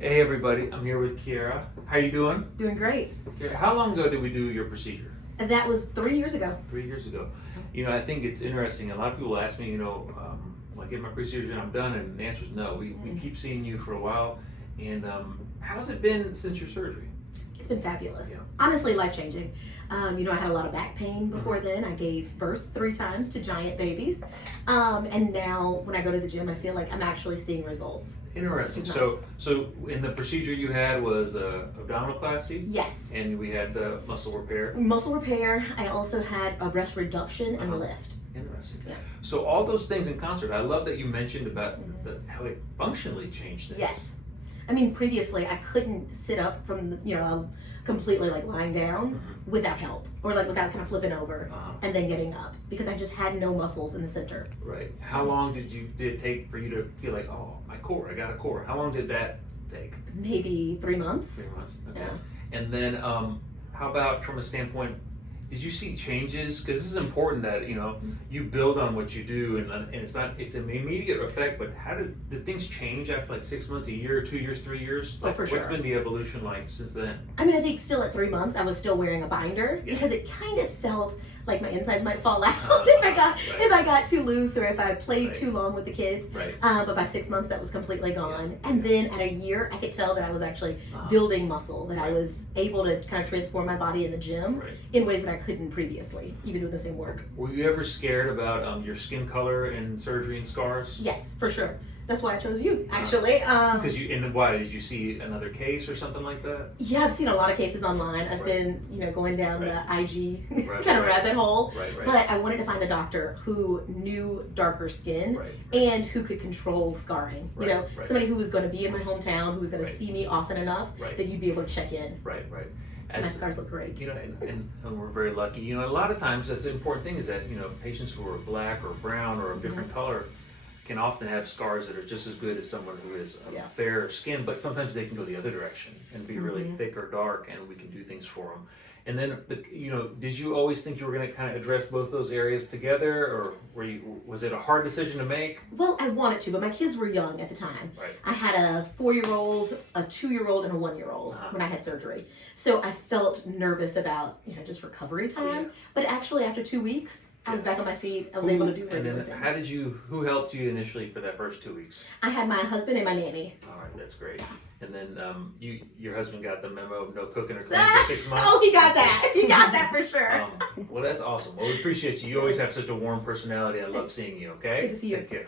Hey everybody, I'm here with Kiara. How you doing? Doing great. Kiara, how long ago did we do your procedure? That was 3 years ago. 3 years ago. You know, I think it's interesting. A lot of people ask me, when I get my procedure and I'm done, and the answer is no. We keep seeing you for a while. And how's it been since your surgery? It's been fabulous. Yeah. Honestly, life-changing. I had a lot of back pain before then. I gave birth 3 times to giant babies. And now when I go to the gym, I feel like I'm actually seeing results. Interesting. Nice. So in the procedure you had was abdominoplasty? Yes. And we had muscle repair? Muscle repair. I also had a breast reduction and lift. Interesting. Yeah. So all those things in concert. I love that you mentioned about how it functionally changed things. Yes. I mean, previously I couldn't sit up from, completely like lying down without help or like without kind of flipping over and then getting up because I just had no muscles in the center. Right. How long did it take for you to feel like, oh, my core, I got a core? How long did that take? Maybe 3 months. 3 months. Okay. Yeah. And then, how about from a standpoint? Did you see changes? Because this is important that you build on what you do, and it's an immediate effect. But how did things change after like 6 months, a year, 2 years, 3 years? Oh, for sure. What's been the evolution like since then? I mean, I think still at 3 months, I was still wearing a binder because it kind of felt like my insides might fall out if I got too loose or if I played too long with the kids. Right. But by 6 months, that was completely gone. And then at a year, I could tell that I was actually building muscle, that I was able to kind of transform my body in the gym in ways that I couldn't previously, even doing the same work. Were you ever scared about your skin color and surgery and scars? Yes, for sure. That's why I chose you, actually. Why did you see another case or something like that? Yeah, I've seen a lot of cases online. I've been, going down the IG kind of rabbit hole. Right. But I wanted to find a doctor who knew darker skin and who could control scarring. Somebody who was going to be in my hometown, who was going to see me often enough that you'd be able to check in. Right. My scars look great. And we're very lucky. A lot of times that's an important thing is that, patients who are black or brown or of different color can often have scars that are just as good as someone who is fair skin, but sometimes they can go the other direction and be really thick or dark, and we can do things for them. And then, did you always think you were going to kind of address both those areas together, or was it a hard decision to make? Well, I wanted to, but my kids were young at the time. Right. I had a 4-year-old, a 2-year-old, and a 1-year-old when I had surgery. So I felt nervous about, just recovery time. Yeah. But actually, after 2 weeks, I was back on my feet. I was able to do regular things. Who helped you initially for that first 2 weeks? I had my husband and my nanny. All right, that's great. And then your husband got the memo of no cooking or cleaning for 6 months? Oh, he got that. He got that for sure. Well, that's awesome. Well, we appreciate you. You always have such a warm personality. I love seeing you, okay? Good to see you. Take care.